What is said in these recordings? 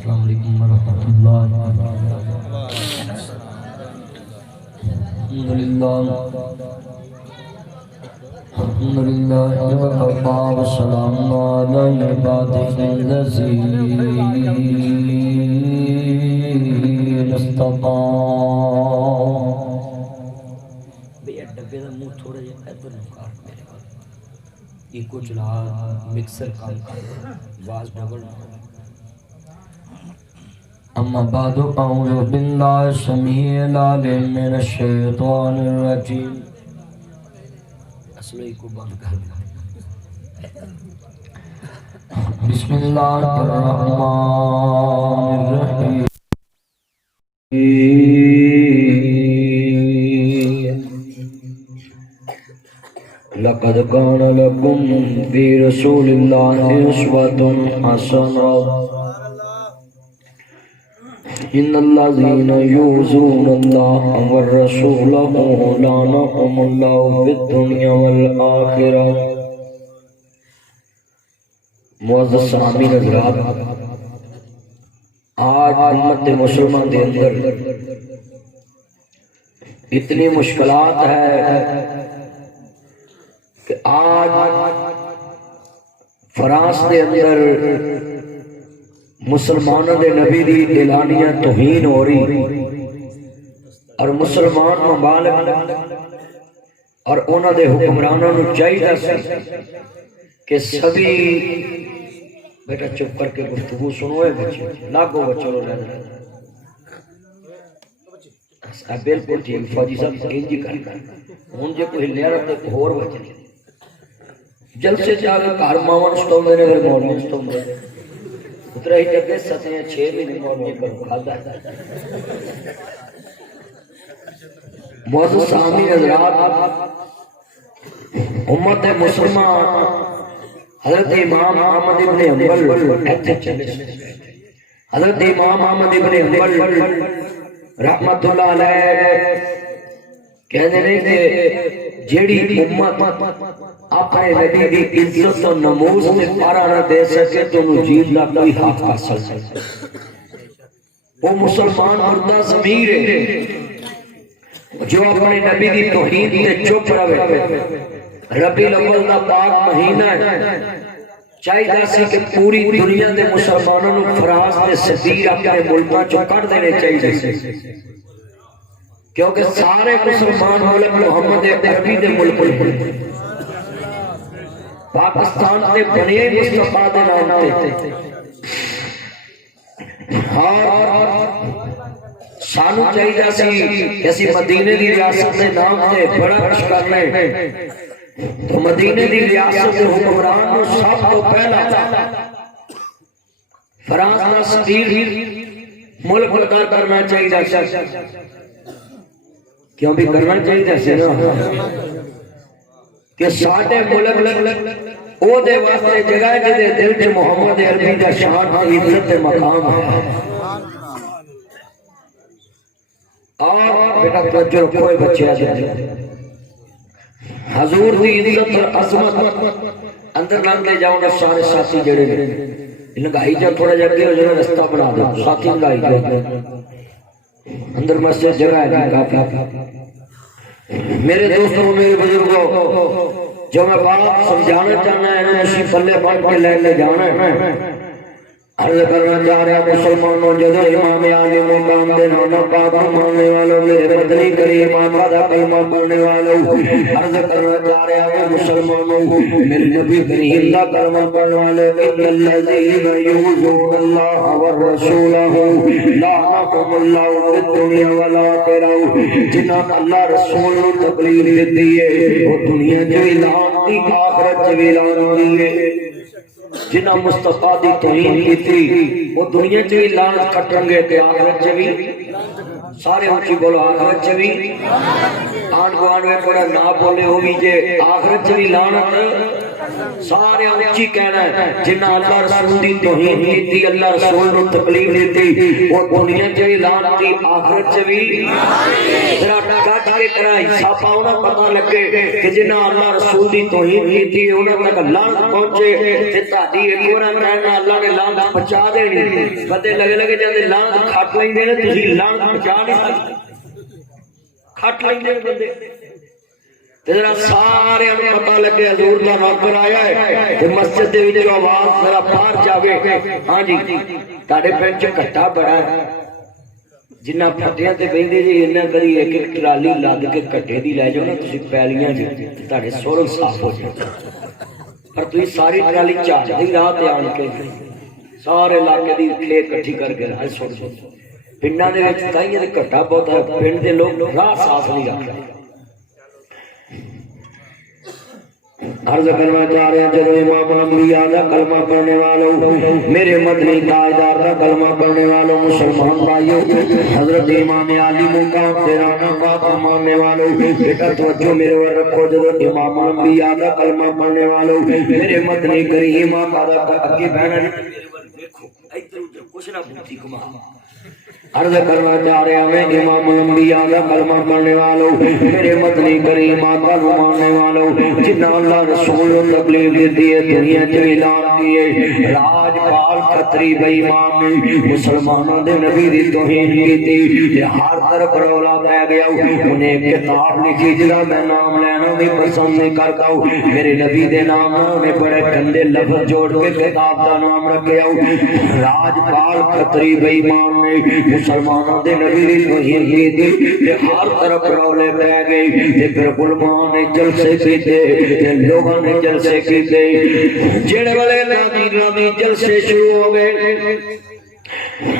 السلام علیکم ورحمۃ اللہ وبرکاتہ۔ الحمدللہ وکفی وسلام علی عبادہ الذین اصطفیٰ۔ بھیا ڈبے دا منہ تھوڑا جہا ادھر نکال میرے پاس، ایکو چلا مکسر کام کر آواز ڈبل۔ اما بعد اعوذ باللہ السمیع العلیم من الشیطان الرجیم۔ اصلے کو بند کر دیا۔ بسم اللہ الرحمن الرحیم۔ لقد كان لكم في رسول الله أسوة حسنة إن الذين يؤذون الله ورسوله لعنهم الله في الدنيا والآخرة۔ معزز سامعین حضرات، آج امت مسلمان کے اندر اتنی مشکلات ہے کہ آج فرانس کے اندر مسلمانوں دے نبی دی اعلانیہ توہین ہو رہی، اور مسلمان ممالک اور انہوں دے حکمرانوں نو چاہیے کہ سبھی بیٹا چپ کر کے گفتگو سنو ہے بچے لاگو بچوں لو رہنا بالکل ٹھیک فوجی صاحب انجی کر ہوں جے کوئی لیا رہا تو ہور بچے جلسے جاگے کار ماون سٹوم دینے اگر مولوی سٹوم دینے اترا ہی جگہ ستے ہیں 6 مہینے مولوی پر کھاتا ہے۔ معزز سامعین حضرات، امت مسلمان حضرت امام احمد ابن حنبل حضرت امام احمد ابن حنبل رحمت اللہ علیہ کہنے نہیں کہ جیڑی امت اپنے نبی دی عزت و نموز میں پارا نہ دے سکے تو نجیب نہ کوئی حق حاصل سکے۔ وہ مسلمان مردہ ضمیر ہے جو اپنے نبی دی توہین تے چپ رہے۔ ربیع الاول دا پاک مہینہ ہے، چاہیے سی کہ پوری دنیا دے مسلمانوں نو فرانس دے سفیر اپنے ملکاں چوں کر دینے چاہیے، کیونکہ سارے مسلمان ملک محمد عربی دے ملک پاکستان دے بنے مصطفیٰ دے نام تے سانو چاہیے سی کہ اسی مدینے دی ریاست دے نام تے بڑا کچھ کرنے، تو مدینے دی ریاست دے حکمران نو سب تو پہلا فرانس دا صدیر ملک مدار کرنا چاہیے، کیوں بھی کرنا چاہیے کہ ساڑھے ملک او دے واسطے جگہ جدے دل تے محمد عربی دا شان عزت مقام ہے۔ اور بیٹا توجہ کوئی بچے آ جائے حضور دی عزت اور عظمت اندر لنگ لے جاؤں گا سارے ساتھی جڑے لگائی جا تھوڑا جا کے جو رستہ بنا دو ساتھی لگائی جا اندر مسجد جگہ ہے کافی۔ میرے دوستوں میرے بزرگوں، جو میں بات سمجھانا چاہنا ہے نا اسی پلے بڑھ کے لے جانا ہے۔ عرض کرنا چاہ رہا مسلمانوں، جدو امام علی مقام دے نانا پاک ماننے والوں، میرے مدنی کریم آقا دا کلمہ پڑھنے والوں، عرض کرنا چاہ رہا ہے مسلمانوں، میرے نبی کریم دا کلمہ پڑھنے والے، ان الذین یؤذون اللہ والرسولہ لعنهم اللہ فی الدنیا والآخرہ۔ جنہاں اللہ رسول نو تکلیف دیتی ہے وہ دنیا جو اعلان دی، آخرت جو اعلان دی ہے۔ جنہاں مصطفیٰ دی توہین کی تھی وہ دنیا چ بھی لعنت کٹیں گے کہ آخرت چ بھی سارے اونچی بولو آخرت چ بھی آن گوان میں کوئی نہ بولے ہو بھی جے آخرت چ بھی لعنت سارے اونچی کہنا ہے جنہ اللہ رسول دی توہین کیتی اللہ رسول نو تکلیف دیتی وہ دنیا چ بھی لعنتی آخرت چ بھی ذرا ڈٹ کے کرائی ساپا انہاں پتہ لگے کہ جنہ اللہ رسول دی توہین کیتی انہاں تک لعنت پہنچے تے تہاڈی ایک بار کہنا اللہ نے لعنت پہنچا دینی کدے لگے لگے جاندے لعنت کھٹ لیندے نے تسی لعنت پہنچا نہیں سکدے کھٹ لیندے بندے ذرا سارے پتہ لگے حضور دا نوکر آیا ہے تے مسجد دے وچ آواز ذرا باہر جاوے ہاں جی تہاڈے پنڈ چ گھٹا بڑا ہے جنہ پھٹیاں تے بیندے جی انہاں کری ایک ایک ٹرالی لاد کے گھٹے دی لے جاؤ نا تسی پیلیاں جی تہاڈے سر صاف ہو جائے پر تسی ساری ٹرالی چاہ دی راہ تے آن کے سارے علاقے دی کھے اکٹھی کر کے راہ سٹ دو پنڈاں دے وچ تائیں تے گھٹا بہت ہے پنڈ دے لوگ راہ صاف نہیں رکھتے عرض کرنا چاہ رہے ہیں جب امام الانبیاء کا کلمہ پڑھنے والوں میرے مدنی تاجدار کا کلمہ پڑھنے والوں مسلمان بھائیوں حضرت امام علی مقام تیرانہ پاک ماننے والوں بیٹا توجہ میرے ور رکھو جب امام الانبیاء کا کلمہ پڑھنے والوں میرے مدنی کریم آقا کا اگے بہنا دیکھو ادھر کچھ نہ بوتی کما عرض کرنا چاہ رہے ہیں امام الانبیاء کا کلمہ پڑھنے والوں میرے مدنی کریم آقا کو ماننے والوں جنہ اللہ رسول تکلیف دیتی ہے دنیا چ اعلان کیے راج پال کھتری بے ایمان نے مسلمانوں دے نبی دی توہین کیتی تے ہر طرف رولا پہ گیا انہیں کتاب لکھی جڑا میں نام لینا بھی پسند نہیں کرتا میرے نبی دے نام نے بڑے گندے لفظ جوڑ کے کتاب دا نام رکھیا راج پال کھتری بے ایمان نے مسلمانوں دے نبی دی توہین کیتی تے ہر طرف رولے پہ گئے تے پھر علماء نے جلسے کیتے تے لوگوں نے جلسے کیتے جڑے والے نبی جلسے شروع ہو گئے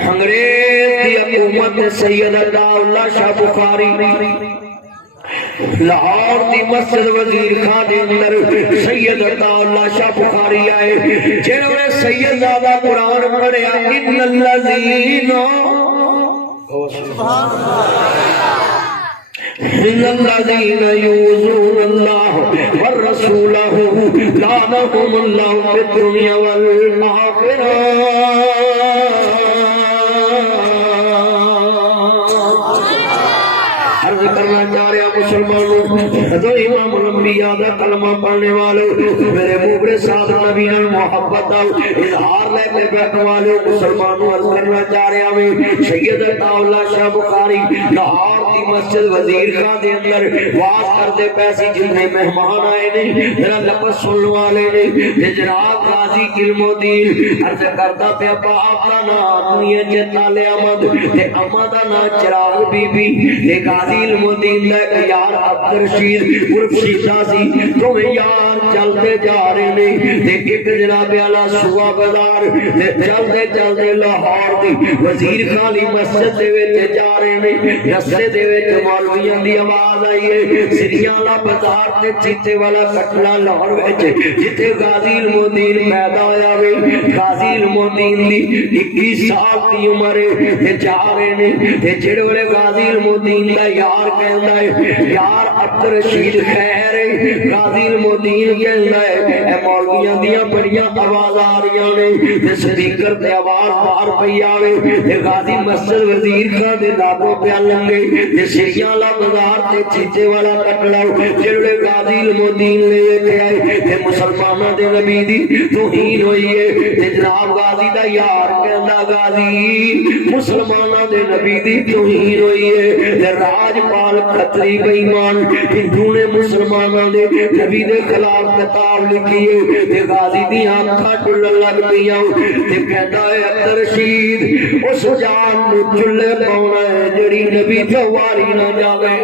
انگریز دی حکومت سید اللہ شاہ بخاری لاہور دی مسجد وزیر خان دے اندر سید اللہ شاہ بخاری آئے جنہوں نے سید زیادہ قرآن پڑھیا ان الذین ان الذین یؤذون اللہ والرسولہ لعنہم اللہ فی الدنیا والآخرہ عرض کرنا چاہ رہا مسلمانوں تو امام الانبیاء کا کلمہ پڑھنے والوں میرے موبرے ساتھ نبی نے محبت دا اظہار لے کے بیٹھنے والے مسلمانوں عرض کرنا چاہ رہا ہوں سید اللہ شاہ بخاری لاہور دی مسجد وزیر خان دے اندر واز کرتے پیسے جتنے مہمان آئے نے ذرا لفظ سننے والے نے جناب قاضی علم الدین عرض کرتا پیا باپ دا نام دنیا چ تالے احمد تے اما دا نام چراغ بی بی تے قاضی علم الدین دا یار عبد الرشید عرف شیشہ سی تو یار چلتے جا رہے نے تے ایک جناب اعلی صبح بازار تے چلتے چلتے لاہور دی وزیر خان دی مسجد دے وچ جا رہے نے رستے دے وچ مولویاں دی آواز آئی ہے سریاں والا بازار تے چیتے والا کٹڑا لاہور وچ جتے غازی علم الدین پیدا ہویا وے غازی علم الدین دی 21 سال دی عمر ہے تے جا رہے نے تے جڑے والے غازی علم الدین دا یار کہندا ہے یار عبد الرشید خیر غازی علم الدین کہندا ہے اے مولویاں دیاں بڑیاں آواز آ رہیاں نے تے سپیکر تے آواز باہر پئی آوے تے غازی مسجد وزیر خان دے لاگوں پہ لنگے تے سریاں والا بازار تے چیتے والا کٹڑا جڑے غازی علم الدین لے کے آئے تے مسلماناں دے نبی دی توہین ہوئی ہے تے جناب غازی دا یار کہندا غازی مسلماناں دے نبی دی توہین ہوئی ہے تے راج پال کھتری بے ایمان ہندو نے مسلماناں دے نبی دے خلاف کتاب لکھی ہے تے غازی دی آنکھاں ڈلن لگ پیاں تے کہندا ہے عبد الرشید اس جان نو چلے پاؤنا ہے جڑی نبی تو واری نہ جاوے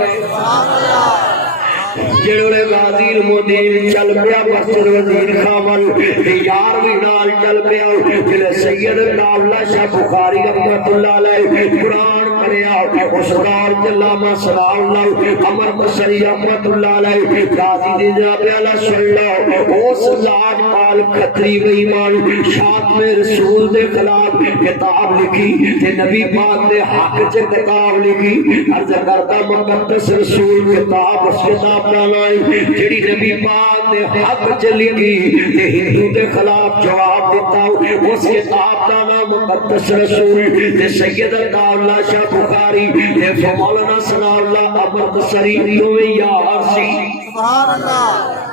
جڑے غازی علم الدین چل پیا مسجد وزیر خان تے یار بھی نال چل پیا جڑے سید اللہ شاہ بخاری رحمۃ اللہ علیہ قرآن پڑھیا اس دور علامہ ثناء اللہ عمر بصری رحمۃ اللہ علیہ غازی دی جناب اعلی صلی اس ذات پال کھتری بے ایمان شاعت میں رسول دے خلاف کتاب لکھی تے نبی پاک دے حق چ کتاب لکھی عرض کرتا مقدس رسول کتاب اس کتاب دا نام جڑی نبی پاک دے حق چلی گی تے ہندو دے خلاف جواب دیتا اس کتاب دا نام مقدس رسول تے سید عطا اللہ شاہ بخاری تے مولانا ثنا اللہ امرتسری دوویں یار سی سبحان اللہ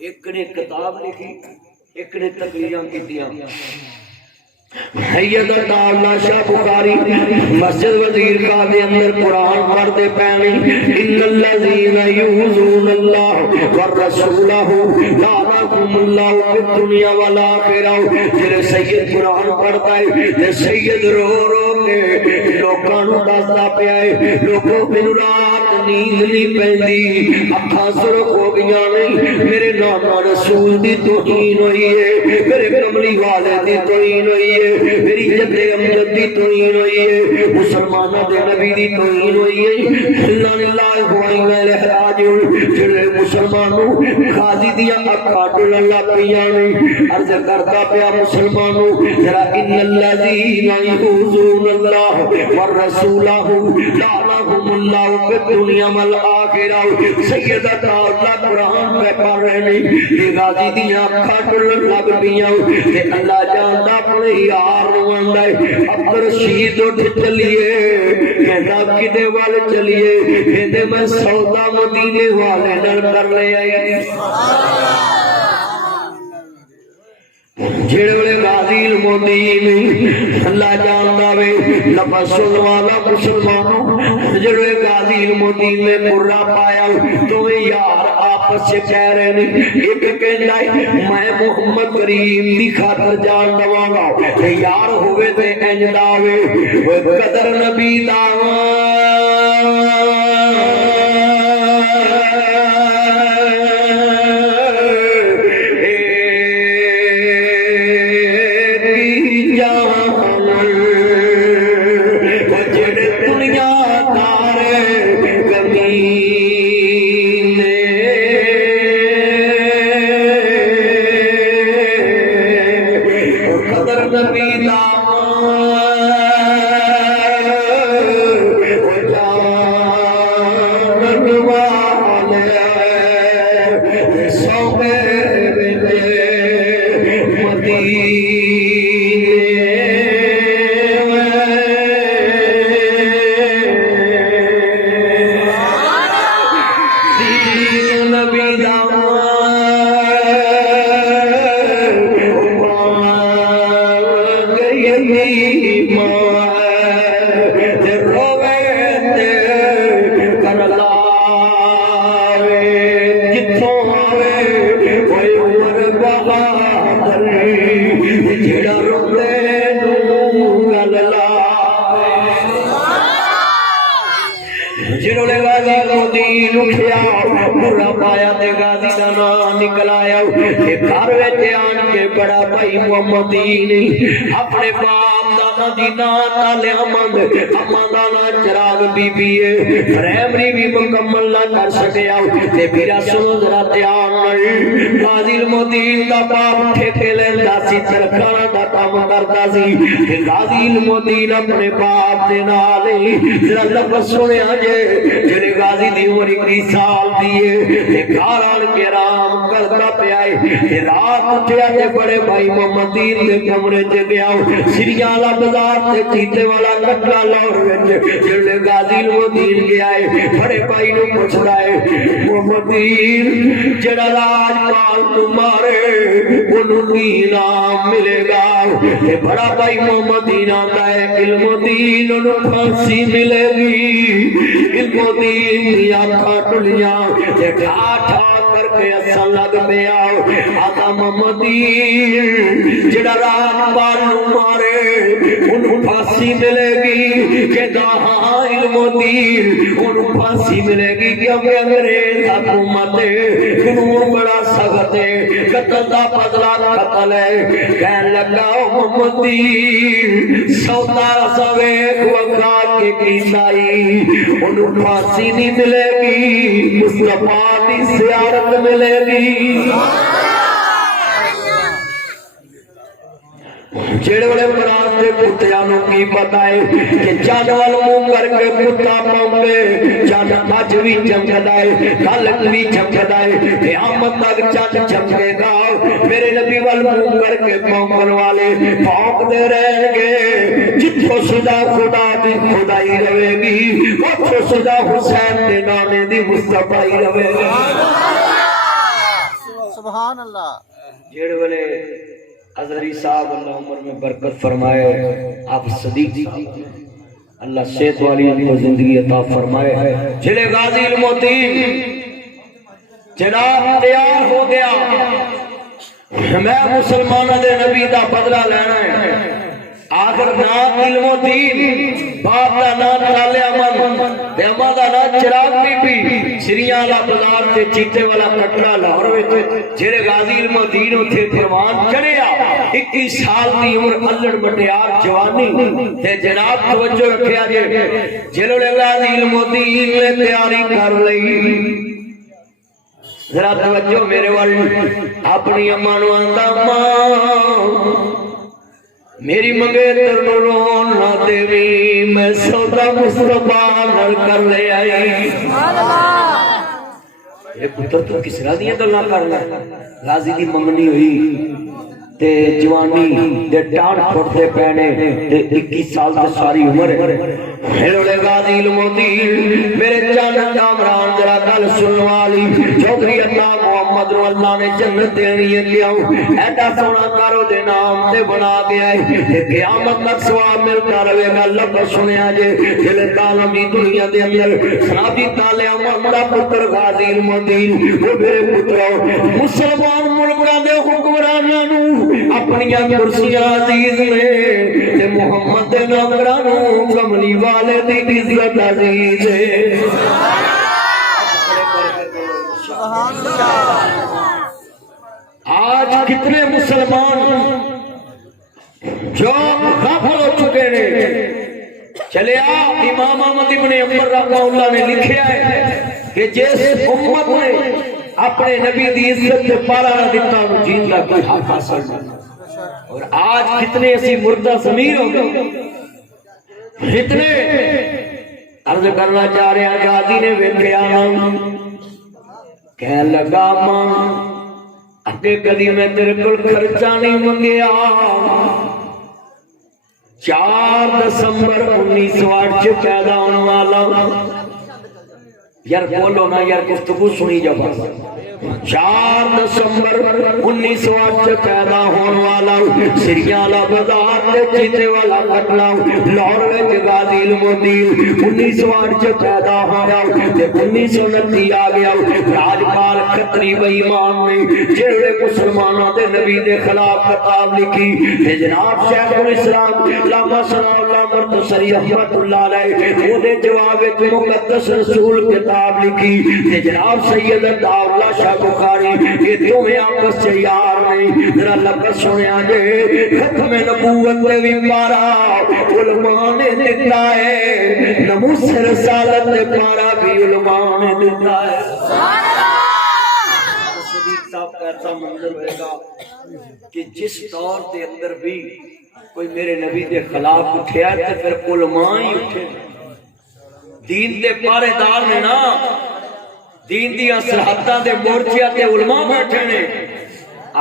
ایک نے کتاب لکھی ایک نے تقریراں کیتیاں سید عطا اللہ شاہ بخاری مسجد وزیر کا دے اندر قرآن پڑھتے پہنی ان الذین یؤذون اللہ والرسولہ لعنہم اللہ فی الدنیا والآخرہ جڑے سید قرآن پڑھتا ہے تے سید رو رو کے لوکاں نوں دسدا پیا ہے لوکو مینوں رات نیند نہیں پیندی اکھاں سرخ ہو گئیاں نہیں میرے نانا رسول دی توہین ہوئی ہے میرے کملی والے دی توہین ہوئی ہے میری جد امجد دی توہین ہوئی ہے مسلمانہ دے نبی دی توہین ہوئی ہے اللہ اللہ ہوئینا الہراجون جڑے مسلمانوں خاضی دیا اکھاٹل اللہ پیانے عرض کرتا پیا مسلمانوں جرا ان الذین یؤذون اللہ والرسولہ لعنہم اللہ فی الدنیا والآخرہ سید عطا اللہ قرآن پہ پڑھ رہے نہیں یہ غازی دیا اکھاٹل اللہ پیاں تے اللہ جانتا اپنے یار نواندہ ہے اب رشید اٹھ چلیے کہنا کدے والے چلیے کہتے میں سودا مدینے والے نل کر لے آئی جڑے غازی المدین اللہ جانتا وے لفظ والا مسلمانوں جڑے غازی المدین نے برا پایا تو یار آپس سے کہہ رہے نہیں ایک کہنا ہے میں محمد کریم دی خاطر جان دواں گا یار ہوئے تے انج داوے قدر نبی داواں اپنے باپ دادا دی نات آلے اماندانا چراغ بی بی پرائمری بھی مکمل نہ کر سکیا تے پھرا سنو ذرا دھیان غازی المدین دا باپ ٹھیکے لیندا سی چرخانا دا کام کردا سی تے غازی المدین اپنے باپ دے نال ذرا لفظ سنیا جڑے غازی دی عمر 21 سال دی تے گھر آن کے آرام کردا پیا تے رات اٹھیا تے بڑے بھائی محمد دین دے کمرے چ گیا سریاں والا بازار تے چیتے والا کٹڑا لاہور وچ جڑے غازی المدین گیا ہے بڑے بھائی نوں پوچھدا ہے محمد دین جڑا راج پال تمہارے اونوں کی انعام ملے گا تے بڑا بھائی محمد دین آندا ہے علم دین اونوں پھانسی ملے گی علم دین دی اکھاں ٹلیاں تے ٹھا کر کے اصل لگ پیا آدھا محمد دین جڑا راج پال مارے انہوں پھانسی ملے گی کہ ہاں علم دین انہوں پھانسی ملے گی کیونکہ انگریز حکومت قانون بڑا سخت ہے قتل دا بدلہ قتل ہے کہنے لگا محمد دین سودا سویک وقات کے کیسائی انہوں پھانسی نہیں ملے گی مصطفیٰ دی زیارت ملے گی جڑے والے مراد دے کتیاں نوں کی پتا ہے کہ چند وال منہ کر کے کتا پاؤندے چند اج بھی چمکدا ہے کل بھی چمکدا ہے قیامت تک چند چمکے گا میرے نبی وال منہ کر کے پاؤن والے پاؤندے رہیں گے جتھوں سدا خدا دی خدائی رہے گی اوتھوں سدا حسین دے نانے دی مصطفی رہے گی سبحان اللہ جڑے والے حضری صاحب اللہ عمر میں برکت فرمائے آپ صدیق اللہ صحت والی زندگی عطا فرمائے چلے غازی الموتین جناب تیار ہو گیا میں مسلمانوں دے نبی دا بدلہ لینا ہے آخر نام علم و دین باپ دا نام تالے امن تے اما دا نام چراغ بی بی سریاں والا بازار تے چیتے والا کٹڑا لاہور وچ جڑے غازی علم و دین اوتھے پروان چڑھیا 21 سال دی عمر الڑ بٹیار جوانی تے جناب توجہ رکھیا جے جڑے غازی علم و دین نے تیاری کر لئی ذرا توجہ میرے وال اپنی اما نو آندا ماں میری منگیتر نو رون نہ دیوی میں سودا مصطفیٰ نال کر لے آئی اے پتر تو کس طرح دیاں گلاں کر لے غازی دی منگنی ہوئی تے جوانی دے ٹاڑ پھڑتے پہنے تے 21 سال تے ساری عمر ہیلوڑے غازی الموتین میرے جان کامران ذرا گل سنن والی چوکری اللہ محمد رو اللہ نے جنت دینی ہے کیوں ایڈا سونا کارو دے نام تے بنا گیا ہے تے قیامت تک ثواب ملتا رہے گا لفظ سنیا جے دل تعالی دنیا دے اندر سنابی تالے محمد پتر غازی الموتین وہ میرے پترو مسلمان ملکاں دے حکمراناں نو اپنی کرسیاں عزیز میں تے محمد دے نوکرانوں کملی والے دی عزت عزیز ہے آج کتنے مسلمان جو غافل ہو چکے ہیں چلے امام احمد ابن حنبل رحمہ اللہ نے لکھیا ہے کہ جس امت نے اپنے نبی دی عزت سے پارا نہ دیتا وہ جین کا کوئی حق حاصل نہیں اور آج کتنے ایسی مردہ ضمیر ہو گئے اتنے عرض کرنا چاہ رہے ہیں غازی نے ویکھیا کہنے لگا ماں اگے کدی میں تیرے کول خرچہ نہیں منگیا 4 دسمبر 1908 پیدا ہونے والا یار بولو نا یار گفتگو سنی جب 4 دسمبر 1908 پیدا ہونے والا سریاں والا بازار تے چیتے والا کٹلا لاہور وچ غازی الموتین 1908 پیدا ہویا تے 1929 آ گیا راجپال کھتری بے ایمان نے جڑے مسلماناں دے نبی دے خلاف کتاب لکھی تے جناب شیخ الاسلام علامہ ثنا اللہ مرتضی رحمۃ اللہ علیہ او دے جواب وچ مقدس رسول کتاب لکھی تے جناب سید اللہ شاہ بخاری یہ تمہیں آپس سے یار نہیں ذرا لفظ سنیا جے ختم نبوت دے بھی پارا علماء نے دیتا ہے ناموس رسالت دے پارا بھی علماء نے دیتا ہے صدیق صاحب کا ایسا منظر ہوئے گا کہ جس دور دے اندر بھی کوئی میرے نبی دے خلاف اٹھیا تو پھر علماء ہی اٹھے دین دے پارے دار نے نا دین دیاں سرحداں دے مورچیاں تے علماء بیٹھے نے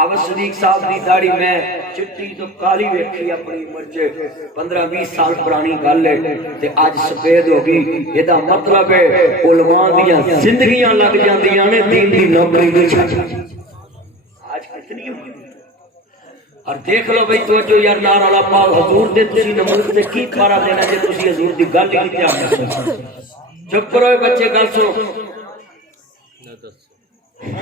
آوت صدیق صاحب دی داڑھی میں چٹی تو کالی ویکھی اپنی عمر چ 15-20 سال پرانی گل ہے تے اج سفید ہو گئی یہ مطلب ہے علماء دیاں زندگیاں لگ جاندیاں نے دین دی نوکری وچ آج کتنی ہوئی اور دیکھ لو بھئی توجہ یار نار والا پاک حضور دے تسی نماز تے کی پارا دینا جے تسی حضور دی گل ہی نہیں آ چپ کرو بچے گل سنو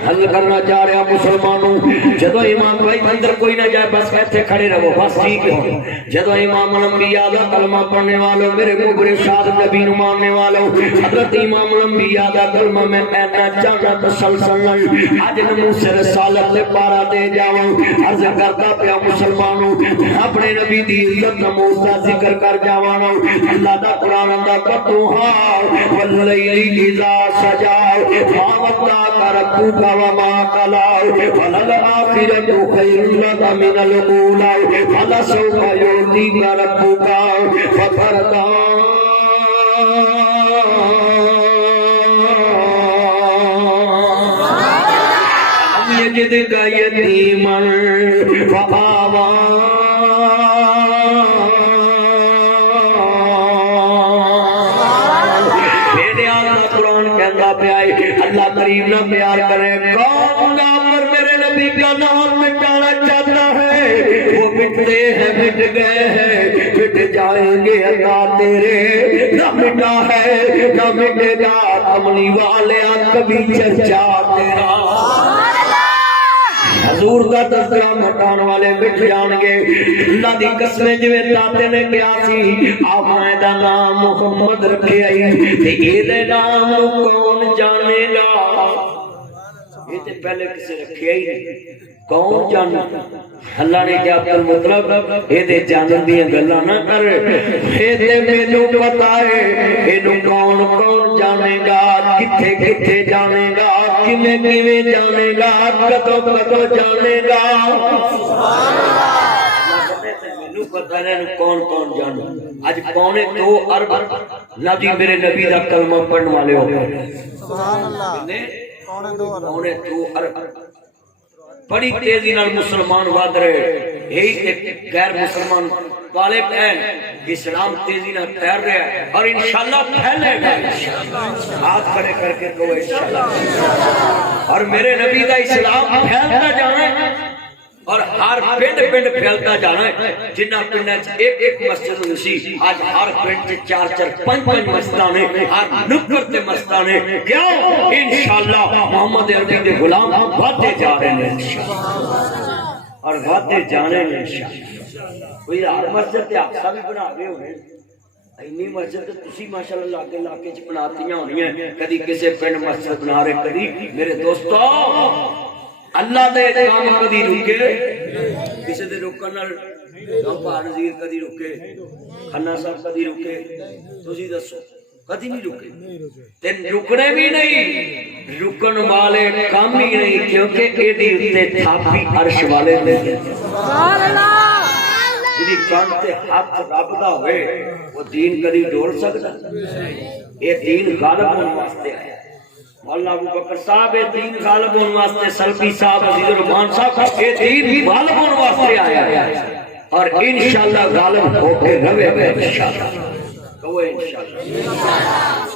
حل کرنا چاہ رہا مسلمانوں جدو امام بھائی اندر کوئی نہ جائے بس ایتھے کھڑے رہو بس ٹھیک ہو جدو امام الانبیاء دا کلمہ پڑھنے والوں میرے مبر شاد نبی نو ماننے والوں حضرت امام الانبیاء دا کلمہ میں کہنا چاہنا تسلسل آج نموس رسالت لے پارا دے جاؤں عرض کرتا پیا مسلمانوں اپنے نبی دی عزت نموس دا ذکر کر جاوانا اللہ دا قرآن دا قطوہا واللیلی اذا سجا ما وقتا کرکو ربك وما قلى وللآخرة خير لك من الأولى ولسوف يعطيك ربك فترضى ألم يجدك يتيما فآوى اللہ کریم نہ پیار کرے کون نام پر میرے نبی کا نام مٹانا چاہتا ہے وہ مٹتے ہیں مٹ گئے ہیں مٹ جائیں گے اللہ تیرے نہ مٹا ہے نہ مٹے گا کملی والے کبھی چرچا تیرا حضور کا تذکرہ مٹان والے مٹ جان گے اللہ دی قسمیں جو داتے نے کیا سی آپ نے دا نام محمد رکھے آئی تے یہ دے نام کون جانے گا یہ تے پہلے کسے رکھے آئی کون جانے اللہ نے کیا مطلب یہ دے جانن دیاں گلاں نہ کر یہ تے مینوں پتہ ہے اینوں کون کون جانے گا کتھے کتھے جانے گا کیویں کیویں جانے گا کدوں کدوں جانے گا سبحان اللہ پتہ ہے کون کون جانے اج پونے 2 ارب نبی میرے نبی دا کلمہ پڑھن والے ہو گئے سبحان اللہ پونے 2 ارب بڑی تیزی نال مسلمان واد رہے یہی ایک غیر مسلمان والے پہن اسلام تیزی نہ پھیل رہا ہے اور انشاءاللہ پھیلے گا ہاتھ کھڑے کر کے کہو انشاءاللہ اور میرے نبی دا اسلام پھیلتا جانا ہے اور ہر پنڈ پنڈ پھیلتا جانا ہے جنہ پنڈ ایک ایک مسجد نسی آج ہر پنڈ 4 4 5 5 مسجداں ہر نکڑ تے مسجداں کیوں انشاءاللہ محمد عربی دے غلام بڑھتے جا رہے ہیں اور بڑھتے جانے ہیں انشاءاللہ کوئی ہر مسجد تے اقصا بھی بنا رہے ہوئے اینی مسجد تسی ماشاءاللہ لاگے لاگے چ بناتیاں ہونی ہیں کدی کسے پنڈ مسجد بنا رہے کدی میرے دوستو اللہ دے کام کدی رکے کسے دے رکن نال پہاڑ نظیر کدی رکے کھنا صاحب کدی رکے تسی دسو کدی نہیں رکے تے رکنے بھی نہیں رکن والے کام ہی نہیں کیونکہ ایڈی اتے تھاپی عرش والے نے سبحان اللہ جدی کان تے ہاتھ رب دا ہوئے وہ دین کدی ڈول سکدا یہ دین غالب ہونے واسطے آیا مولانا ابو بکر صاحب یہ دین غالب ہونے واسطے سلفی صاحب عزیز الرحمان صاحب یہ دین غالب ہونے واسطے آیا اور انشاءاللہ غالب ہو کے رہے گا انشاءاللہ کہو انشاءاللہ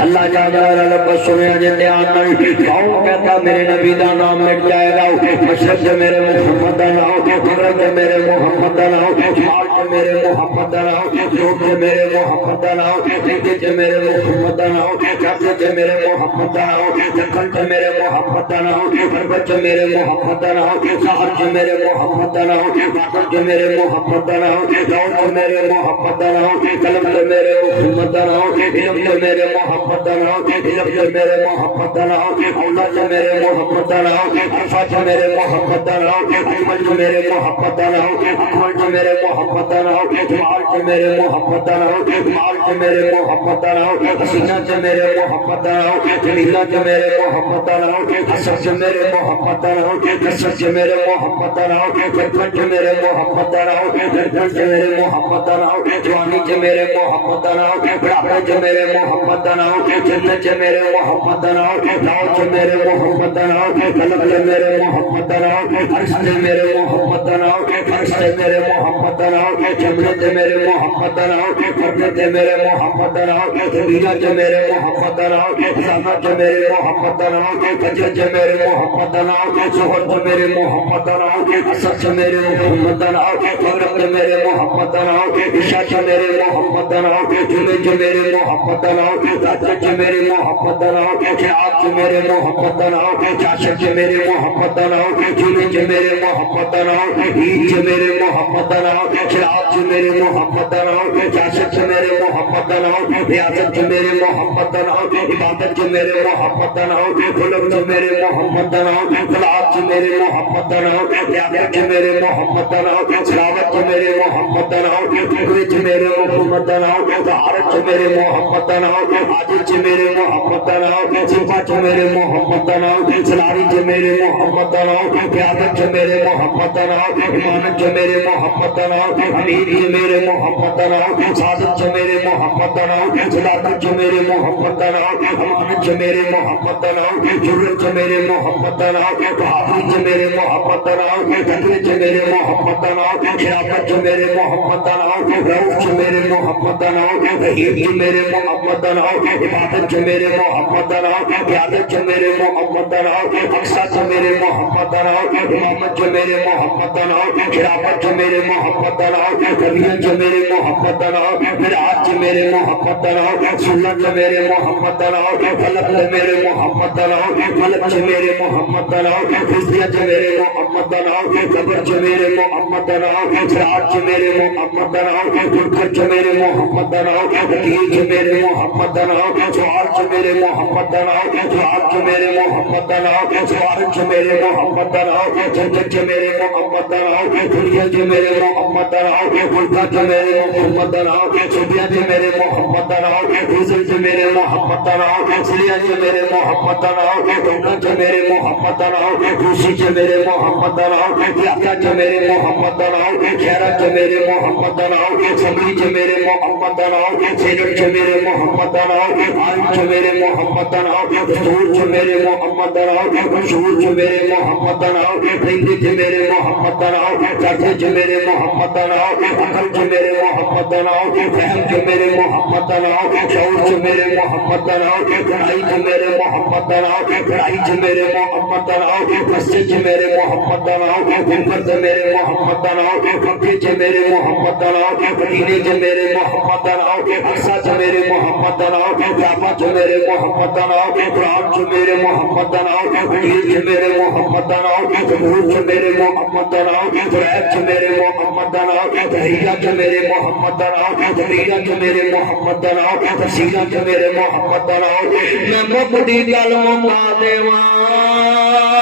اللہ جانا رب سنیا جے دھیان نال کون کہتا میرے نبی دا نام مٹ جائے گا مشرق سے میرے محمد دا نام مغرب سے میرے محمد دا نام شمال سے میرے محمد دا نام جنوب سے میرے محمد دا نام مشرق سے میرے محمد دا نام غرب سے میرے محمد دا نام دکن سے میرے محمد دا نام غرب سے میرے محمد دا نام سحر سے میرے محمد دا نام باطن سے میرے محمد دا نام دور سے میرے محمد دا نام قلم سے میرے محمد دا نام علم سے میرے محمد دا نام علم سے میرے محمد دا نام اللہ سے میرے محمد دا نام عرفہ سے میرے محمد دا نام اجمل سے میرے محمد دا نام اکمل سے میرے محمد دا نام جمال سے میرے محمد دا نام جمال سے میرے محمد دا نام حسینہ سے میرے محمد دا نام جمیلہ سے میرے محمد دا نام حسن سے میرے محمد دا نام نصر سے میرے محمد دا نام جرفن سے میرے محمد دا نام جرفن سے میرے محمد دا نام جوانی سے میرے محمد دا نام بڑھاپے سے میرے محمد دا نام جنت سے میرے محمد دا نام لاؤ سے میرے محمد دا نام قلب سے میرے محمد دا نام عرش سے میرے محمد دا نام فرش سے میرے محمد دا نام جمنے سے میرے محمد دا نام کرنے سے میرے محمد دا نام زمینہ سے میرے محمد دا نام زامہ سے میرے محمد دا نام فجر سے میرے محمد دا نام ظہر سے میرے محمد دا نام عصر سے میرے محمد دا نام مغرب سے میرے محمد دا نام عشاء سے میرے محمد دا نام جمعے سے میرے محمد دا نام رات سے میرے محمد دا نام رات سے میرے محمد دا نام چاشر سے میرے محمد دا نام جمعے سے میرے محمد دا نام عید سے میرے محمد دا نام رات سے میرے محمد دا نام چاشر سے میرے محمد دا نام ریاضت سے میرے محمد دا نام عبادت سے میرے محمد دا نام خلق سے میرے محمد دا نام خلاف سے میرے محمد دا نام ریاضت سے میرے محمد دا نام سلاوت سے میرے محمد دا نام فکر سے میرے محمد محمد نام عارج میرے محمد نام عاجز میرے محمد نام صفات میرے محمد نام سلاری میرے محمد نام قیادت میرے محمد نام امانت میرے محمد نام امیر میرے محمد نام سعادت میرے محمد نام صداقت میرے محمد نام امانت میرے محمد نام جرت میرے محمد نام حافظ میرے محمد نام تقریج میرے محمد نام خلافت میرے محمد نام روح میرے محمد نام رحیم میرے محمد نام عبادت میرے محمد نام قیادت میرے محمد نام مقصد میرے محمد نام امامت میرے محمد نام خلافت میرے محمد نام طبیعت میرے محمد نام مراج میرے محمد نام سنت میرے محمد نام فلک میرے محمد نام ملک میرے محمد نام فضیت میرے محمد نام قبر میرے محمد نام سراج میرے محمد نام فرقت میرے محمد نام حقیق میرے محمد نام سوارج میرے محمد نام سوارج میرے محمد نام سوارج میرے محمد نام جنت میرے محمد نام دنیت میرے محمد نام ملکت میرے محمد نام سبیت میرے محمد نام عزت میرے محمد نام سلیت میرے محمد نام دولت میرے محمد نام خوشی میرے محمد نام قیادت میرے محمد نام خیرت میرے محمد نام سمریج میرے محمد نام سینٹ میرے محمد نام عارج میرے محمد نام دستور میرے محمد نام مشہور میرے محمد نام رندت میرے محمد نام ترج میرے محمد نام عقل میرے محمد نام فہم میرے محمد نام شعور میرے محمد نام رائج میرے محمد نام رائج میرے محمد نام مسجد میرے محمد نام منبر میرے محمد نام مکہ میرے محمد نام مدینے میرے محمد نام اقصی میرے محمد نام کعبہ میرے محمد نام قرآن میرے محمد نام حدیث میرے محمد نام ثبوت میرے محمد نام ریت میرے محمد نام تحیت میرے محمد نام تبریت میرے محمد نام تفصیلات میرے محمد نام میں مبدی کلمہ کا دیوان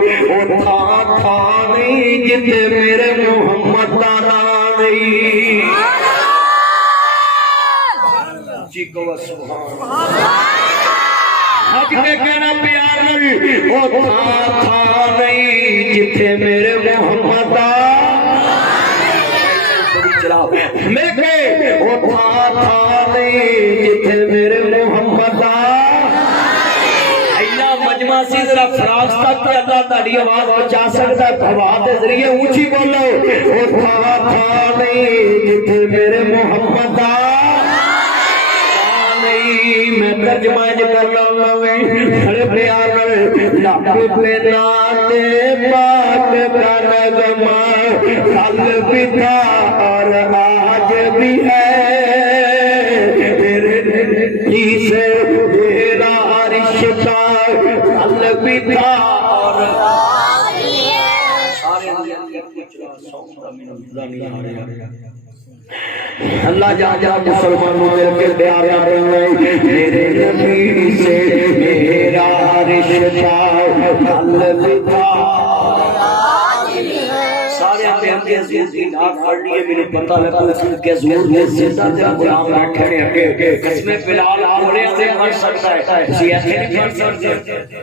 تھا تھا نہیں جتے میرے محمد نہیں جی کو سبحان حج کے کہنا پیار نہیں وہ تھا نہیں جتے میرے محمد میں وہ تھا نہیں جتے میرے محمد مجمع سی ذرا فراز تک کہ اللہ تعالی آواز بچا سکتا ہے فواد کے ذریعے اونچی بولو وہ تھا نہیں جتے میرے محمد نہیں میں ترجمہ کر رہا ہوں بڑے پیار لب پہ ناتے پاک کا نغمہ کل بھی تھا اور آج بھی ہے تیرے دل سے میرا رشتہ کل بھی تھا اور آج بھی ہے اللہ جا جا مسلمانوں مل کے پیارا بنائے میرے نبی سے میرا رشتہ کل بھی تھا سارے آتے ہم کے عزیز کی ناک پڑھ لیے میں نے پتہ لگا کہ حضور نے زندہ دل قرآن رکھے ہیں قسم بلال بولے سے پڑھ سکتا ہے کسی ایسے نہیں پڑھ سکتے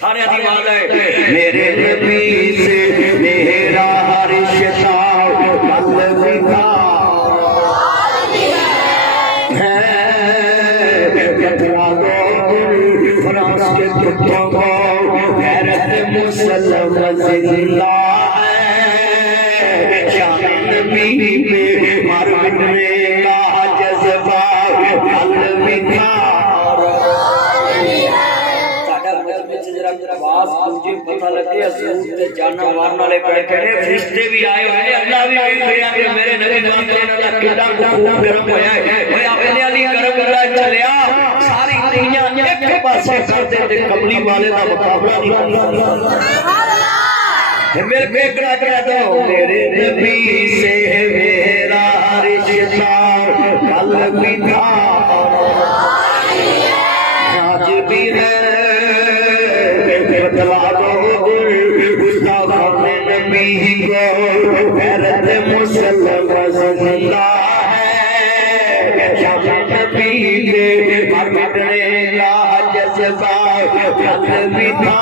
سارے دیوال ہے میرے نبی سے میرا رشتہ کل بھی تھا فرانس کے کتوں کو غیرت مسلم زندہ ہے شان نبی میں مر مٹنے کا جذبہ کل بھی تھا مجھے پتہ لگے حضور جانا مارنا لے پڑے کہنے فرشتے بھی آئے ہوئے اللہ بھی آئے ہوئے کہ میرے نبی واسطے اللہ کتنا خوب گرم ہویا ہے وہ اپنے علی کرم اللہ چلیا ساری دنیا ایک پاسے کرتے تھے کملی والے کا مقابلہ نہیں کرتا میرے بیکڑا کہتا ہوں میرے نبی سے میرا رشتہ کل بھی تھا آج بھی ہے بتلا دو گستاخان نبی نبی کو غیرت مسلم زندہ ہے شام نبی نے ہر مٹنے کا جذبہ حد بھی تھا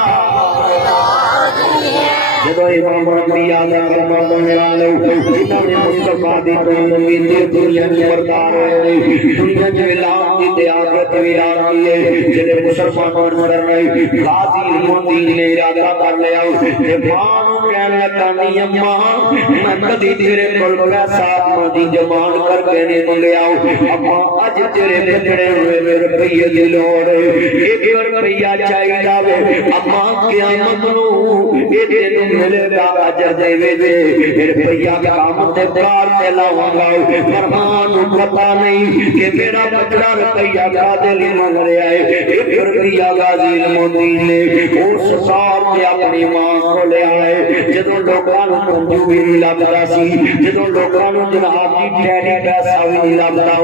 جدو امام ربی آدھا کرمان بنرالو جنہاں نے مصطفیٰ دی تنمی دی دنیا کی بردار ہوئے دنیا کی ولاد دی تے آخرت ولاد کیے جنہیں مسلمان نظر نہیں غازی المدین نے ارادہ کر لیا کہ مانو کہنے لگا نہیں اماں میں کدی تیرے کل پیسہ مدی جمان کر کے نہیں لے آؤ اماں اج تیرے بچڑے ہوئے میرے روپیے دی لوڑ ایک روپیہ چاہیے جاوے اماں قیامت نو یہ دن ملے گا اجر دے وے روپیہ کام تے کار تے لاؤں گا فرمان پتہ نہیں کہ میرا بچڑا روپیہ کا دل مانگ رہا ہے ایک روپیہ غازی المدین نے اس سال میں اپنی ماں کو لے آئے جدوں لوگاں نوں کنجو بھی نہیں لبدا سی جدوں لوگاں نوں جناب دی ٹھہری پیسہ بھی نہیں لبدا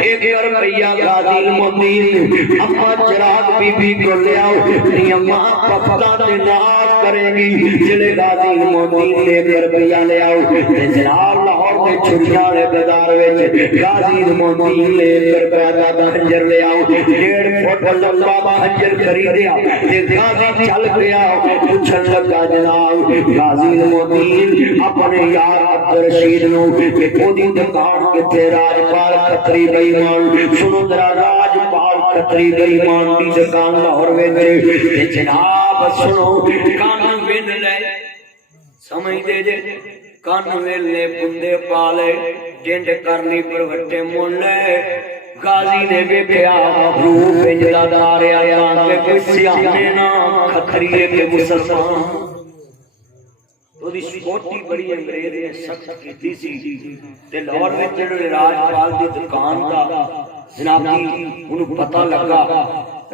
ایک روپیہ غازی المدین اما چراغ بی بی کو لے آؤ نہیں اما پپتا تے ناز کرے گی جلے غازی المدین نے ایک روپیہ لے آؤ جناب لاہور میں چھڑیاں والے بازار وچ غازی المدین نے ایک روپیہ دا خنجر لے آؤ 1.5 فٹ لمبا خنجر خریدیا تے غازی چل گیا پوچھن لگا جناب غازی المدین اپنے یار عبدالرشید نو کہ اودی دکان کتے راجپال کھتری بے ایمان سنو ذرا راجپال کھتری بے ایمان دی دکان لاہور وچ تے جناب سنو کان وین لے سمجھ دے جے کان ویلے بندے پالے ڈنڈ کرنی پروٹے مولے غازی نے ویکھیا روح پنجلا داریا یان کے کوئی سیانے نا کھتریے کے مسلمان تو دی سپورٹی بڑی انگریز نے سخت کیتی سی تے لاہور وچ جڑے راجپال دی دکان دا جناب جی انہوں پتہ لگا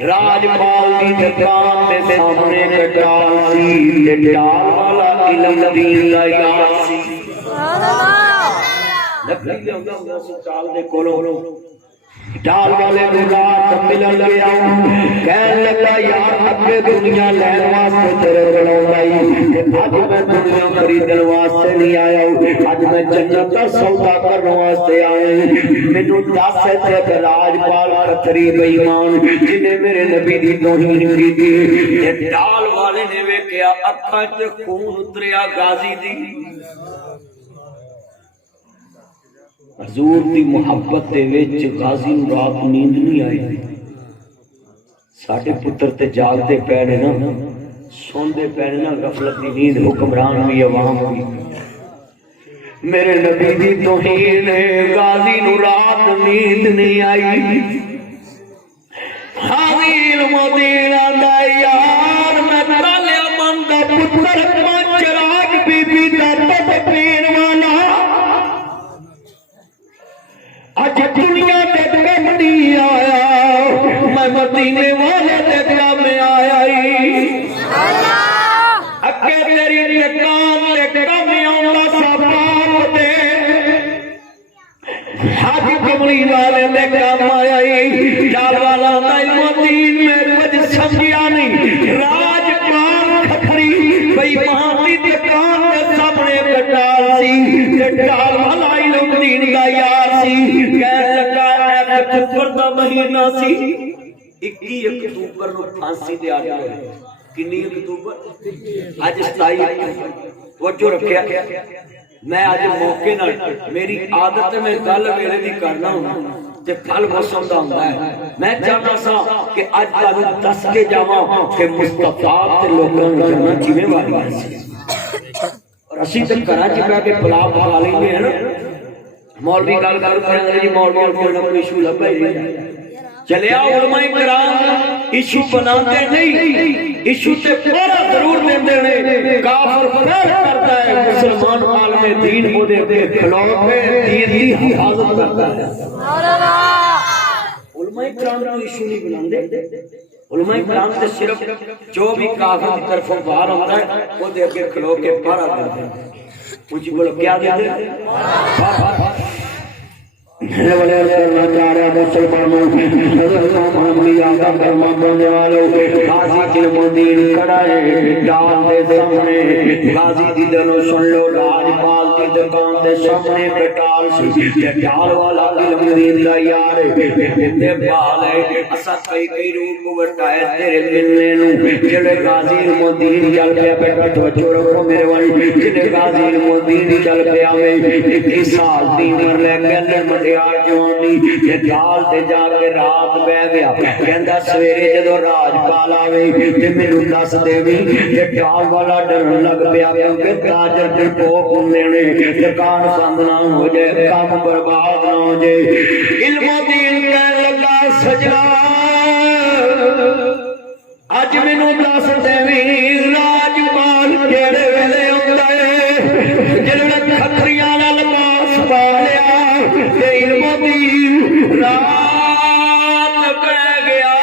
راجپال دی دکان دے سامنے کٹال سی تے ڈال والا علم دین دا یار سی سبحان اللہ لکڑی دے ہوندا سی چال دے کولوں ڈال والے رات ملن گیا کہنے لگا یار اگے دنیا لین واسطے تیرے بلاؤں آئی اج میں دنیا خریدن واسطے نہیں آیا ہوں اج میں جنت کا سودا کرنے واسطے آیا ہوں مینوں دس تے کہ راجپال کھتری بے ایمان جنہیں میرے نبی دی توہین کیتی تے ڈال والے نے ویکھیا اکھاں وچ خون اتریا غازی دی حضور دی محبت دے وچ غازی نوں رات نیند نہیں آئی ساڈے پتر تے جاگدے پے نے نا سوندے پے نے نا غفلت دی نیند حکمران بھی عوام بھی میرے نبی دی توہین ہے غازی نوں رات نیند نہیں آئی غازی المدین آندا یار میں کالیا من دا پتر چراغ بی بی دا پت پین والا اج دنیا دے کم نہیں آیا میں مدینے والے دے کم آیا اگے تیری دکان تے کم آوندا سباب دے حج کملی والے دے کم آیا ڈال والا المدین میں کچھ سمجھیا نہیں راجپال کھتری بے ایمان دی دکان دے سامنے کٹال سی تے ڈال والا المدین دا یار سی اکتوبر دا مہینہ سی 21 اکتوبر نو پھانسی دے آ گئے کنی اکتوبر اج 27 توجہ رکھیا میں اج موقع نال میری عادت میں گل ویلے دی کرنا ہوں تے پھل موسم دا ہوندا ہے میں چاہنا سا کہ اج تانوں دس کے جاواں کہ مصطفیٰ تے لوکاں نوں جنت جویں واری سی اور اسی تے گھراں چ بیٹھ کے پلاو پکا لیندے ہیں نا مولوی گل کر رہے جی مولوی کوئی نہ کوئی ایشو لبا ہی چلیا علماء کرام ایشو بناتے نہیں ایشو تے پورا ضرور دیندے نے کافر فرار کرتا ہے مسلمان عالم دین ہو دے کے کھلو کے دین دی حفاظت کرتا ہے علماء کرام کو ایشو نہیں بناندے علماء کرام تے صرف جو بھی کافر کی طرفوں باہر ہوتا ہے وہ دے کے کھلو کے پارا دیتے ہیں مجھے بولو کیا دیتے ہیں بڑے کرنا چاہ رہا مسلمانوں حضرت محمد آقا فرما بننے والوں غازی علم الدین کھڑا ہے ڈال دے سامنے غازی دی دلوں سن لو راجپال دی دکان دے سامنے پٹال سی ڈال والا علم الدین دا یار تے بال ہے اسا کئی روپ وٹائے تیرے ملنے نو جڑے غازی علم الدین چل پیا بیٹا توجہ رکھو میرے والی جڑے غازی علم الدین چل پیا میں 21 سال دی عمر لے کے مٹیا جوانی تے ڈال تے جا کے رات بہ گیا کہندا سویرے جدوں راجپال آوے تے مینوں دس دیوی تے ڈال والا ڈرن لگ پیا کیونکہ تاجر تے پوپ ہوندے نے دکان بند نہ ہو جائے کام برباد نہ ہو جائے علم دین کہن لگا سجنا اج مینوں دس دیوی راجپال کیڑے ویلے ہوندا ہے جڑا کھتریاں دا لباس پا لیا علم دین رات پہ گیا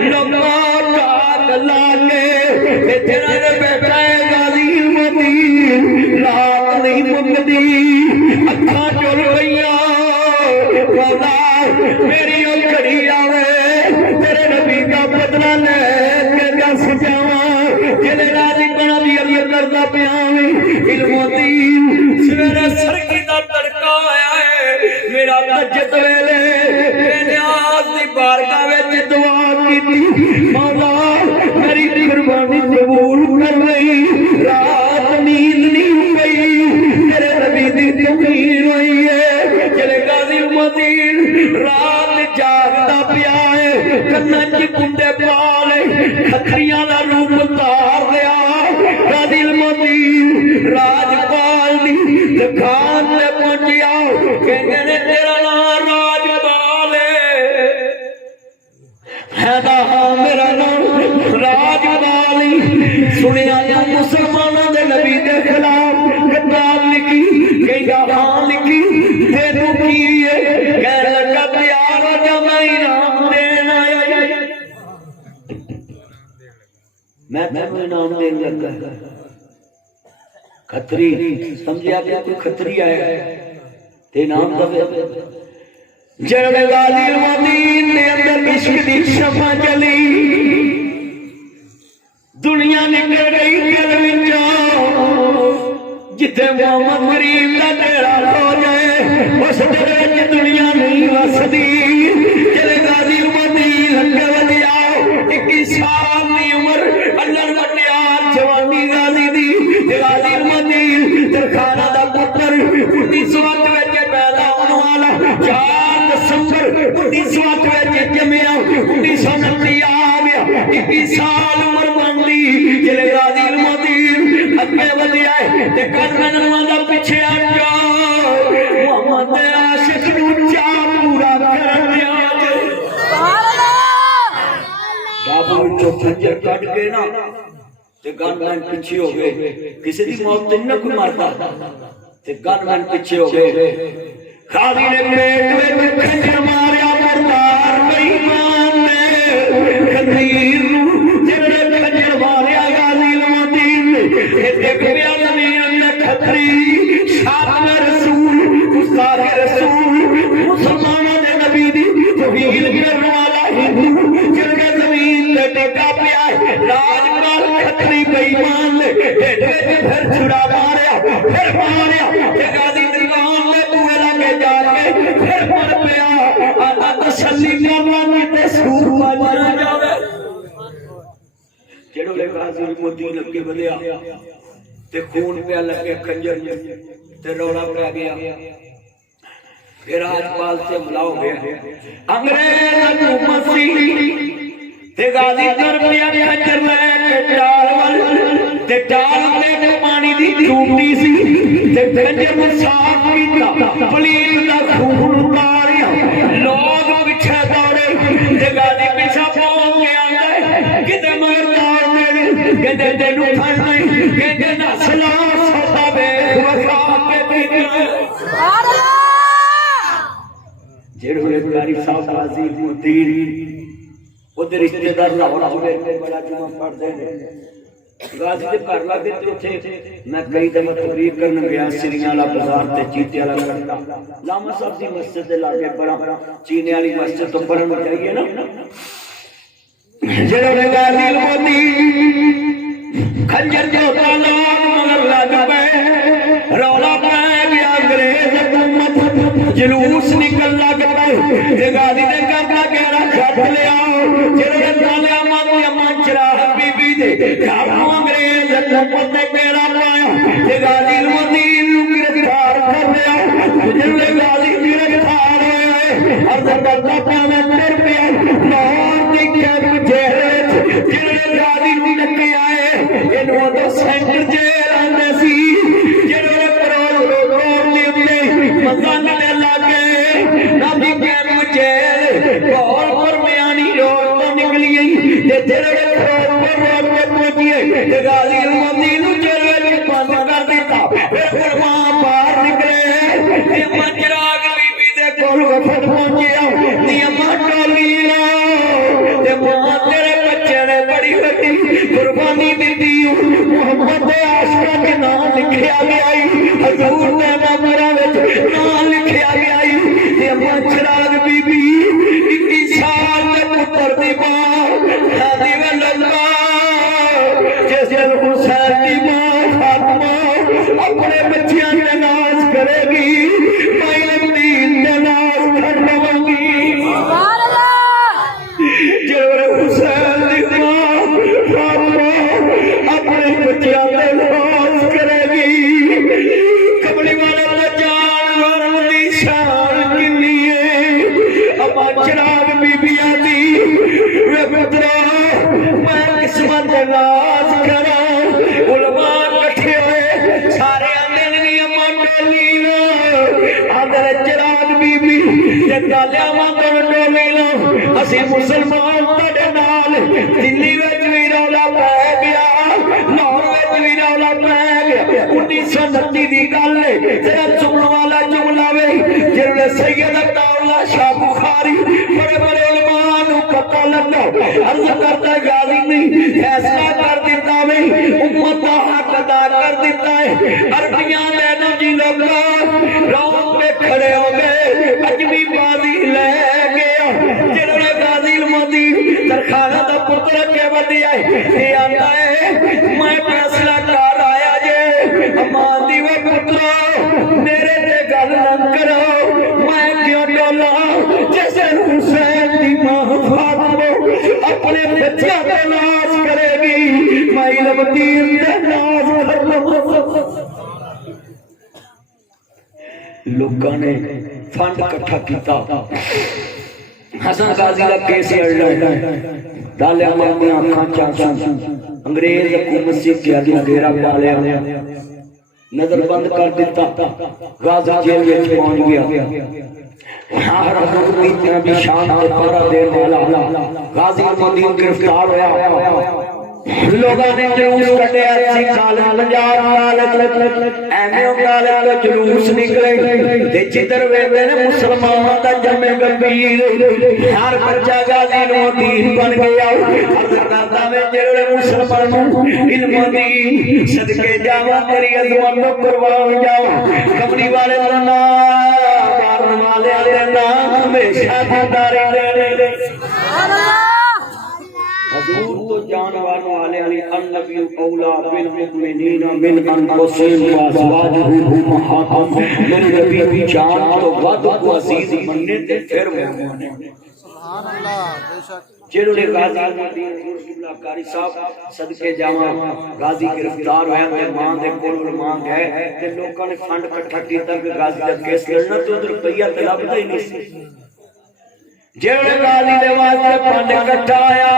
لمبا ڈاک لاگے تیرا بیٹھا ہے غازی علم دین رات نہیں مکدی اکھاں چل گئیاں مولا میری او گھڑی آوے تیرے نبی دا بدلہ لے کے دس جاواں جلے راضی بنا دی علی کردا پیا علم دین سویرے سرکی دا تڑکا آیا ہے میرا تجد ویلے بے نیاز دی بارگاہ وچ دعا کیتی مولا میری قربانی قبول کر لئی رات نیند نہیں پئی تیرے نبی دی توقیر ہوئی ہے جڑے غازی الدین رات جاگدا پیا ہے کناں چ کنڈے پا لے کھکھریاں دا روپ تار دیا غازی الدین راجپال دی دکان تے پہنچیا کہندے نے تیرا نام راجپال ہے میرا نام راجپال سنیا یا مسلمانوں دے نبی دے خلاف کتاب لکھی کہندا ہاں لکھی تے تو کی ہے کہنے لگا تیار ہو جا میں انعام دینا آیا میں تمہیں انعام دین لگا کھتری سمجھیا کہ کوئی کھتری آیا تے نام دے جڑے غازی الدین دے اندر عشق دی شمع جلی دنیا نکل گئی گل وچوں جتھے محمد کریم دا ڈیرا ہو جائے اس ڈیرے وچ دنیا نہیں وسدی جڑے غازی الدین اگے ودیا 21 سال دی عمر اللہ وٹیا جوانی غازی دی غازی الدین ترخانہ دا پتر 1900 وچ پیدا ہون والا 4 دسمبر 1900 وچ جمیا 1929 آ گیا 21 سال عمر بنلی جڑے غازی الدین اگے ودیا تے کنن دا پیچھے ہٹ جا محمد عاشق نو چا پورا کر دیا سبحان اللہ بابو وچوں خنجر کٹ کے نا تے گن مین پیچھے ہو گئے کسی دی موت تے نہ کوئی مردا تے گن مین پیچھے ہو گئے غازی نے پیٹ وچ خنجر ماریا مردار بے ایمان نے خنجر نو جڑے خنجر ماریا غازی الدین اے دیکھ پیا زمین نے کھتری شان رسول استاد رسول مسلمانوں دے نبی دی توہین کرنے والا ہندو جڑے زمین تے ٹکا پیا راجپال کھتری بے ایمان نے پھر چھڑا ماریا پھر ماریا تے غازی دیوان نے بوئے لگے جا کے پھر مر پیا تسلی کرنا تے سور بجا جاوے جڑے غازی الدین اگے ودیا تے خون پیا لگے خنجر تے رولا پیا گیا پھر راجپال سے حملہ ہو گیا انگریز حکومت سی تے غازی کر پیا خنجر لے کے ڈال ول تے ڈال تے پانی دی ٹوٹی سی تے خنجر نوں صاف کیتا پلیت دا خون اتاریا لوگ پیچھے دوڑے تے غازی پیچھے پہنچ کے آندا کتے مردار میرے کہندے تینوں پھڑ نہیں کہندے نسلا سودا بے وفا کے دین سبحان اللہ جڑے پیاری صاحب غازی الدین وہ رشتے دار لاہور میں بڑا جمع پڑھتے ہیں غازی دے گھر لگے تے اوتھے میں کئی دفعہ تقریر کرن گیا سریاں والا بازار تے چیتے والا کرتا لاما صاحب دی مسجد دے لاگے بڑا چینے والی مسجد تو پڑھن چاہیے نا جڑے غازی الموتی کھنجر جو تالاب مگر لگ پے رولا پے گیا انگریز حکومت جلوس نکل لگ پے غازی دے گھر دا گہرا خط لیا جڑے تالیا ماں مانچرا بی بی دے گھر انگریز حکومت نے گھیرا پایا غازی الموتی نو گرفتار کر لیا جڑے غازی گرفتار ہوئے عرض کرتا پیا میں ڈر پیا لاہور دی کیمپ جیل جڑے غازی نو ڈکے آئے انہوں تو سینٹر جیل آندے سی جڑے کروڑ لیندے مزان دے لاگے نادی کیمپ جیل بہت پرمیانی روڈ تو نکلی گئی تے جڑے کروڑ روڈ پہ پہنچے تے غازی الموتی نو جیل وچ بند کر دیتا پھر فرمان باہر نکلے تے مجراغ بی بی دے کول وفد پہنچیا نیما ٹولی تے ماں تیرے بچے نے بڑی وڈی قربانی دیتی محمد عاشقاں دے نام لکھیا گیا حضور دے نامراں وچ نام لکھیا گیا تے مجراغ بی بی 21 سال دے پتر دی ماں شادی ولدا جس دن حسین دی ماں فاطمہ اپنے بچیاں دے ناز کرے گی میں الدین دے ناز کھڑواں گی سبحان اللہ جڑے حسین دی ماں فاطمہ اپنے بچیاں دے ناز کرے گی کملی والا دا جانور دی شان کنی ہے اما چراغ بی بی آدی وے پترا میں قسمت دے ناز کراں علماء کٹھے ہوئے سارے آندے نہیں اما ٹولی نا آندے چراغ بی بی تے گالیا ماں ٹولی نا اسی مسلمان تاڈے نال دلی وچ وی رولا پے گیا لاہور وچ وی رولا پے گیا 1929 دی گل ہے ذرا سنن والا جملہ وے جڑے سید عطاءاللہ شاہ بخاری بڑے بڑے علماء نو پتہ لگا عرض کرتا غازی نہیں فیصلہ کر دیتا وے امت دا حق ادا کر دیتا ہے عربیاں لینا جی لگا راؤں پہ کھڑے ہو گئے اجمی بازی لے گیا جڑے غازی الموتی ترخانہ دا پتر کے بدیا ہے یہ آتا ہے میں فیصلہ کر آیا جے امان دی وے پترا میرے تے گل نہ کرو میں کیوں ڈولا جیسے حسین دی ماں فاطمہ اپنے بچیاں تے ناز کرے گی میں الدین تے ناز کروں لوگاں نے فنڈ اکٹھا کیتا حسن غازی دا کیس لڑنا دالیا ماں آنکھاں چاچا انگریز حکومت سے کیا گیا گھیرا پا لیا نظر بند کر دیتا غازی جیل وچ پہنچ گیا ہر حضرت اتنا بھی شان تے پورا دین والا غازی الموتی گرفتار ہویا لوگاں نے جلوس کٹیا سی سال 50 ایویں کالے جلوس نکلے تے جدھر ویندے نے مسلماناں دا جمع گمبیر ہر بچہ غازی الموتی بن گیا عرض کردا میں جڑے مسلمانوں علم دین صدقے جاواں تیری عظمت نو قربان جاواں کملی والے دا نام مارن والے دے نام ہمیشہ زندہ رہندے سبحان اللہ حضور تو جانور والے علی النبی اولا بالمؤمنین من انفسهم وازواجه امهاتهم میرے نبی کی جان تو ود کو عزیز مننے تے پھر مومن سبحان اللہ بے شک جڑے غازی الدین رسول قاری صاحب صدقے جاواں غازی گرفتار ہویا تے ماں دے کول ماں گئے تے لوکاں نے فنڈ اکٹھا کیتا کہ غازی دا کیس لڑنا تے ادھر روپیہ تے لبدا ہی نہیں سی جڑے غازی دے واسطے فنڈ اکٹھا آیا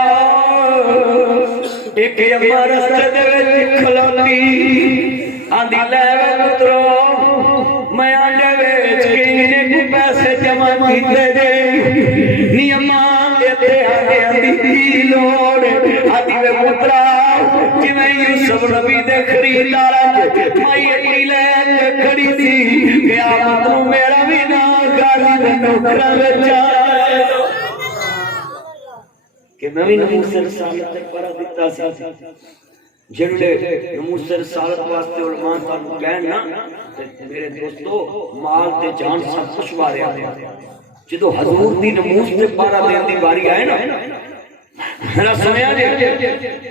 ایک اماں رستے دے وچ کھلوتی آندی لے پترو میں آنڈے ویچ کے انہیں کو پیسے جمع کیتے دے نی اماں ایتھے آندے آندی کی لوڑ آندی وے پترا کہ میں یوسف نبی دے خریداراں میں ایتھی لے کے کھڑی تھی قیامت نوں میرا بھی نام غازی دے نوکراں وچ آئے کہ میں بھی نمو سے رسالت تے پڑھا دیتا سی جڑے نموز رسالت واسطے علماء تانوں کہن نا میرے دوستو مال تے جان سب کچھ واریا جدو حضور دی نموز تے پارا دین دی باری آئے نا میرا سنیا جی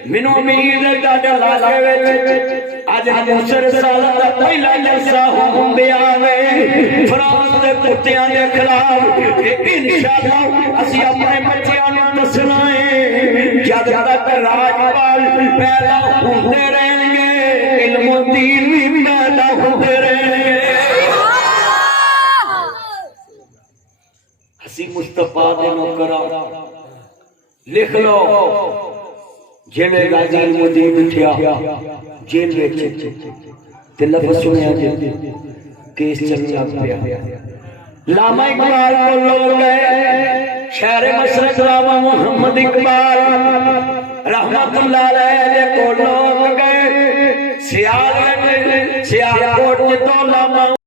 منو امید ڈاڈا لالے وچ اج نموز رسالت دا پہلا جلسہ ہوندا آوے فرعون دے کتیاں دے خلاف تے انشاءاللہ اسی اپنے بچیاں نوں دسنا ہے جد تک راجپال پیدا ہوندے رہیں گے علم و دین بھی پیدا ہوندے رہیں گے اسی مصطفیٰ دے نوکراں لکھ لو جویں غازی المدین اٹھیا جیل وچ تے لفظ سنیا جی کیس چلن لگ پیا علامہ اقبال کو لوگ گئے شہر مشرق علامہ محمد اقبال رحمت اللہ علیہ کو لوگ گئے سیال کوٹ تو علامہ